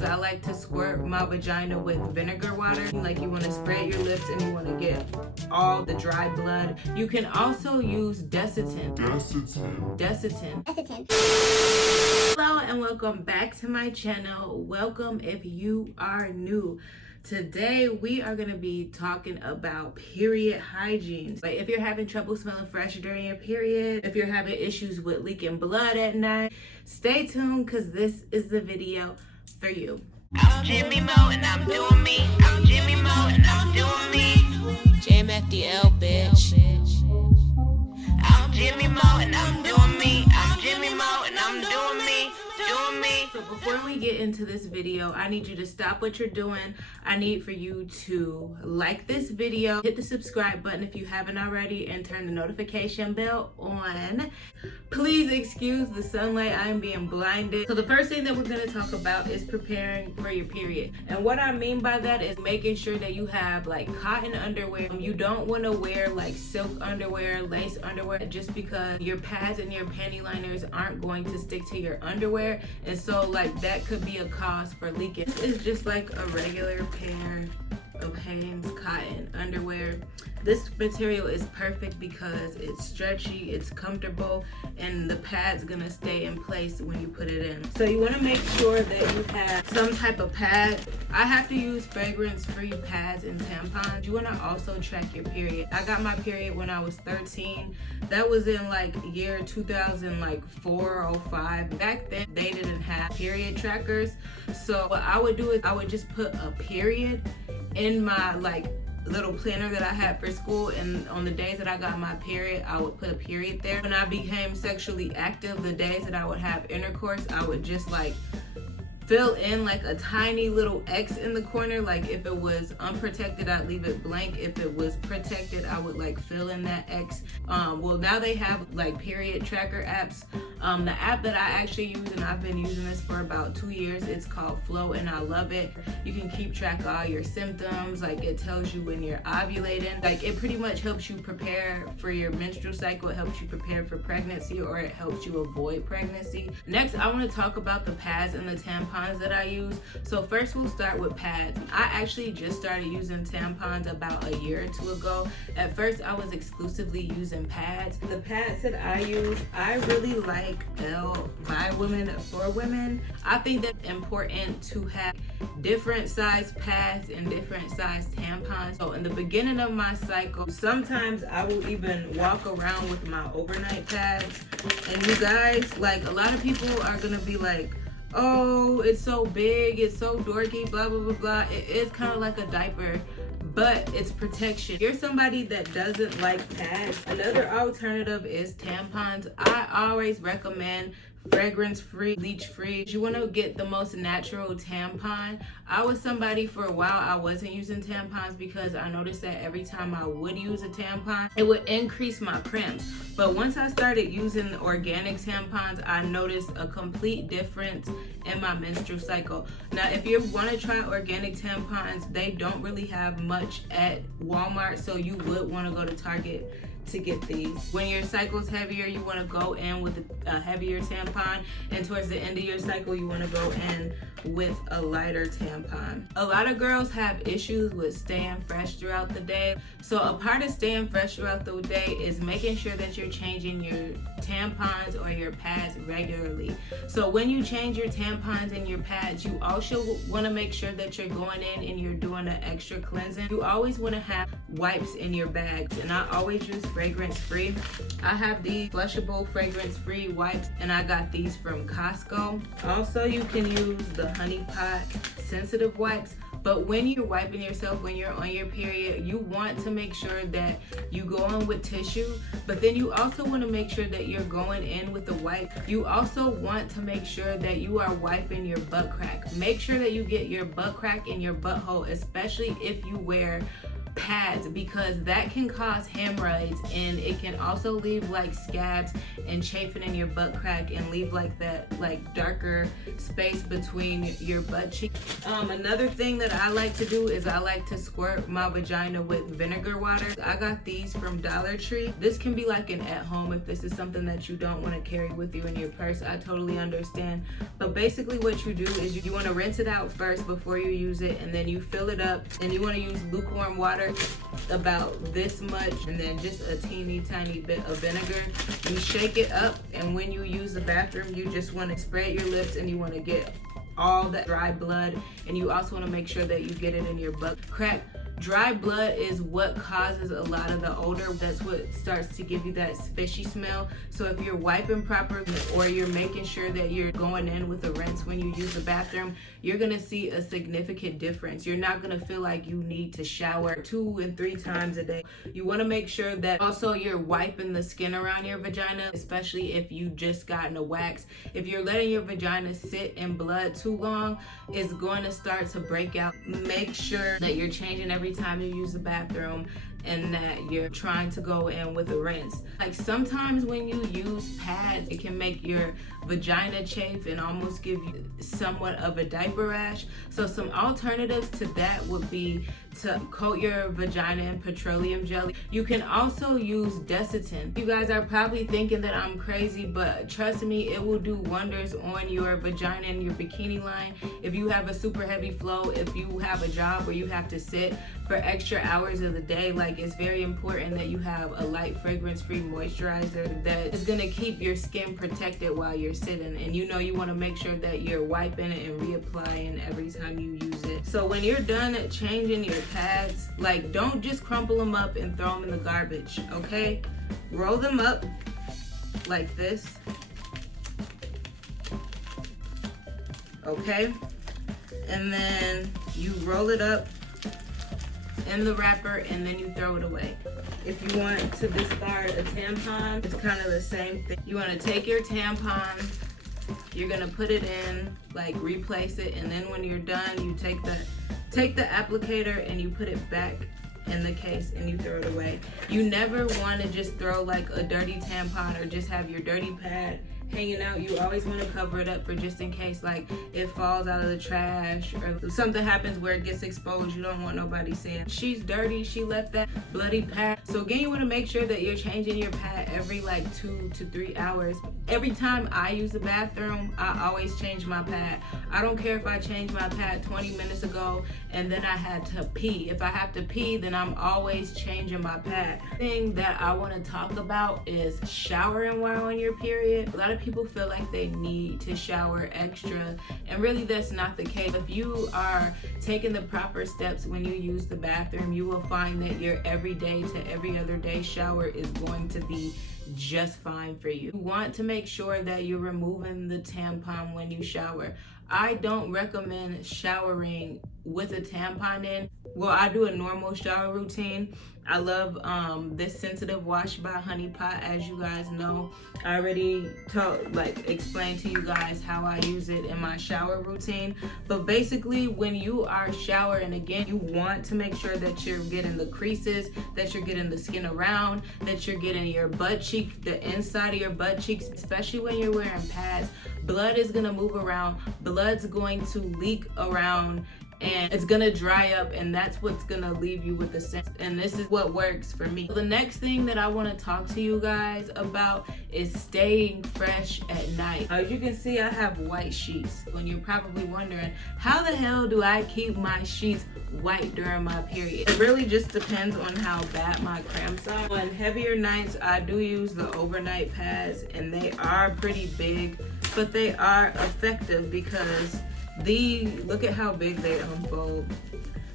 because I like to squirt my vagina with vinegar water. Like, you want to spread your lips and you want to get all the dry blood. You can also use Desitin. Hello and welcome back to my channel. Welcome if you are new. Today we are going to be talking about period hygiene. Like, if you're having trouble smelling fresh during your period, if you're having issues with leaking blood at night, stay tuned because this is the video for you. I'm Jimi Meaux and I'm doing me. I'm Jimi Meaux and I'm doing me. JMFDL, bitch. I'm Jimi Meaux and I'm doing me. I'm Jimi Meaux and I'm doing me. So before we get into this video, I need you to stop what you're doing. I need for you to like this video, hit the subscribe button if you haven't already, and turn the notification bell on. Please excuse the sunlight, I'm being blinded. So the first thing that we're going to talk about is preparing for your period. And what I mean by that is making sure that you have like cotton underwear. You don't want to wear like silk underwear, lace underwear, just because your pads and your panty liners aren't going to stick to your underwear. And so like that could be a cause for leaking. This is just like a regular pair of Hanes cotton underwear. This material is perfect because it's stretchy, it's comfortable, and the pad's gonna stay in place when you put it in. So you wanna make sure that you have some type of pad. I have to use fragrance-free pads and tampons. You wanna also track your period. I got my period when I was 13. That was in like year 2004 or 05. Back then, they didn't have period trackers. So what I would do is I would just put a period in my like little planner that I had for school, and on the days that I got my period, I would put a period there. When I became sexually active, the days that I would have intercourse, I would just like fill in like a tiny little X in the corner. Like if it was unprotected, I'd leave it blank. If it was protected, I would like fill in that X. Well, now they have like period tracker apps. The app that I actually use, and I've been using this for about 2 years, it's called Flow, and I love it. You can keep track of all your symptoms. Like it tells you when you're ovulating. Like it pretty much helps you prepare for your menstrual cycle. It helps you prepare for pregnancy, or it helps you avoid pregnancy. Next, I want to talk about the pads and the tampons that I use. So first we'll start with pads. I actually just started using tampons about a year or two ago. At first I was exclusively using pads. The pads that I use, I really like by women for women. I think that's important to have different size pads and different size tampons. So in the beginning of my cycle, sometimes I will even walk around with my overnight pads. And you guys, like a lot of people are gonna be like, oh, it's so big, it's so dorky, blah, blah, blah, blah. It is kind of like a diaper, but it's protection. If you're somebody that doesn't like pads, another alternative is tampons. I always recommend fragrance-free, bleach-free. You want to get the most natural tampon. I was somebody for a while, I wasn't using tampons because I noticed that every time I would use a tampon, it would increase my cramps. But once I started using organic tampons, I noticed a complete difference in my menstrual cycle. Now, if you want to try organic tampons, they don't really have much at Walmart, so you would want to go to Target to get these. When your cycle's heavier, you want to go in with a heavier tampon, and towards the end of your cycle, you want to go in with a lighter tampon. A lot of girls have issues with staying fresh throughout the day. So a part of staying fresh throughout the day is making sure that you're changing your tampons or your pads regularly. So when you change your tampons and your pads, you also want to make sure that you're going in and you're doing an extra cleansing. You always want to have wipes in your bags, and I always use fragrance-free. I have these flushable fragrance-free wipes, and I got these from Costco. Also, you can use the Honey Pot sensitive wipes. But when you're wiping yourself, when you're on your period, you want to make sure that you go in with tissue, but then you also want to make sure that you're going in with the wipe. You also want to make sure that you are wiping your butt crack. Make sure that you get your butt crack in your butthole, especially if you wear pads, because that can cause hemorrhoids, and it can also leave like scabs and chafing in your butt crack and leave like that like darker space between your butt cheeks. Another thing that I like to do is I like to squirt my vagina with vinegar water. I got these from Dollar Tree. This can be like an at home if this is something that you don't want to carry with you in your purse. I totally understand. But basically what you do is you want to rinse it out first before you use it, and then you fill it up, and you want to use lukewarm water, about this much, and then just a teeny tiny bit of vinegar. You shake it up, and when you use the bathroom, you just want to spread your lips, and you want to get all that dry blood, and you also want to make sure that you get it in your butt crack. Dry blood is what causes a lot of the odor. That's what starts to give you that fishy smell. So if you're wiping properly, or you're making sure that you're going in with a rinse when you use the bathroom, you're gonna see a significant difference. You're not gonna feel like you need to shower 2 and 3 times a day. You wanna make sure that also you're wiping the skin around your vagina, especially if you just gotten a wax. If you're letting your vagina sit in blood too long, it's going to start to break out. Make sure that you're changing every time you use the bathroom, and that you're trying to go in with a rinse. Like sometimes when you use pads, it can make your vagina chafe and almost give you somewhat of a diaper rash. So some alternatives to that would be to coat your vagina in petroleum jelly. You can also use Desitin. You guys are probably thinking that I'm crazy, but trust me, it will do wonders on your vagina and your bikini line. If you have a super heavy flow, if you have a job where you have to sit for extra hours of the day, like it's very important that you have a light fragrance-free moisturizer that is gonna keep your skin protected while you're sitting. And you know you wanna make sure that you're wiping it and reapplying every time you use it. So when you're done changing your pads, like don't just crumple them up and throw them in the garbage, okay? Roll them up like this, okay? And then you roll it up in the wrapper, and then you throw it away. If you want to discard a tampon, it's kind of the same thing. You want to take your tampon, you're gonna put it in, like replace it, and then when you're done, you take the applicator and you put it back in the case and you throw it away. You never want to just throw like a dirty tampon or just have your dirty pad hanging out. You always want to cover it up for just in case like it falls out of the trash or something happens where it gets exposed. You don't want nobody saying she's dirty, she left that bloody pad. So again, you want to make sure that you're changing your pad every like 2 to 3 hours. Every time I use the bathroom, I always change my pad. I don't care if I changed my pad 20 minutes ago and then I had to pee. If I have to pee, then I'm always changing my pad. The thing that I want to talk about is showering while on your period. A lot of people feel like they need to shower extra, and really that's not the case. If you are taking the proper steps when you use the bathroom, you will find that your everyday to every other day shower is going to be just fine for you. You want to make sure that you're removing the tampon when you shower. I don't recommend showering with a tampon in. Well, I do a normal shower routine. I love this sensitive wash by Honey Pot. As you guys know, I already explained to you guys how I use it in my shower routine. But basically, when you are showering, again, you want to make sure that you're getting the creases, that you're getting the skin around, that you're getting your butt cheek, the inside of your butt cheeks, especially when you're wearing pads. Blood is gonna move around, blood's going to leak around, and it's gonna dry up, and that's what's gonna leave you with the scent. And this is what works for me. The next thing that I want to talk to you guys about is staying fresh at night. As you can see, I have white sheets. When you're probably wondering, how the hell do I keep my sheets white during my period? It really just depends on how bad my cramps are. On heavier nights, I do use the overnight pads, and they are pretty big, but they are effective because look at how big they unfold.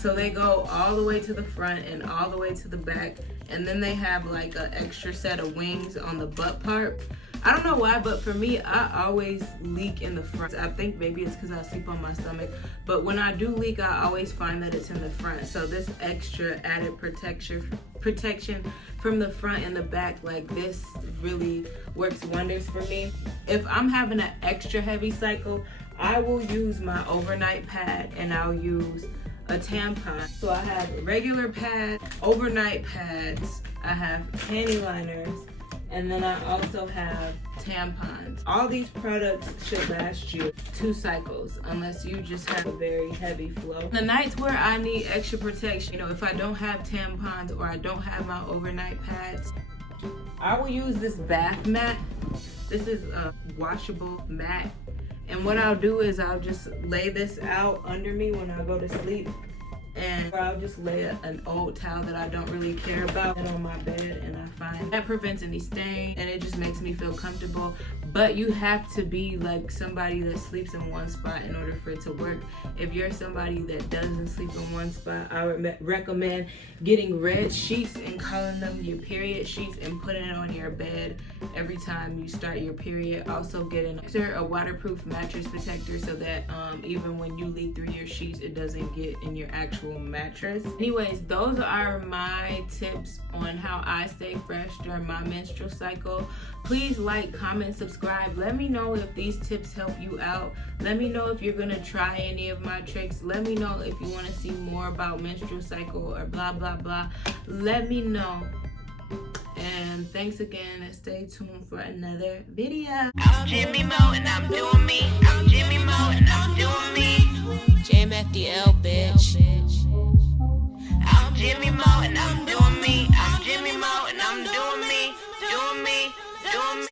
So they go all the way to the front and all the way to the back, and then they have like an extra set of wings on the butt part. I don't know why, but for me, I always leak in the front. I think maybe it's because I sleep on my stomach, but when I do leak, I always find that it's in the front. So this extra added protection from the front and the back, like this, really works wonders for me. If I'm having an extra heavy cycle, I will use my overnight pad, and I'll use a tampon. So I have regular pads, overnight pads, I have panty liners, and then I also have tampons. All these products should last you 2 cycles unless you just have a very heavy flow. The nights where I need extra protection, you know, if I don't have tampons or I don't have my overnight pads, I will use this bath mat. This is a washable mat. And what I'll do is I'll just lay this out under me when I go to sleep. And I'll just lay an old towel that I don't really care about on my bed, and I find that prevents any stain and it just makes me feel comfortable. But you have to be like somebody that sleeps in one spot in order for it to work. If you're somebody that doesn't sleep in one spot, I would recommend getting red sheets and calling them your period sheets and putting it on your bed every time you start your period. Also getting a waterproof mattress protector so that even when you leak through your sheets, it doesn't get in your actual mattress. Anyways, those are my tips on how I stay fresh during my menstrual cycle. Please like, comment, subscribe. Let me know if these tips help you out. Let me know if you're gonna try any of my tricks. Let me know if you want to see more about menstrual cycle or blah blah blah. Let me know. And thanks again, and stay tuned for another video. I'm Jimi Meaux and I'm doing me. I'm Jimi Meaux and I'm doing me. JMFDL, bitch.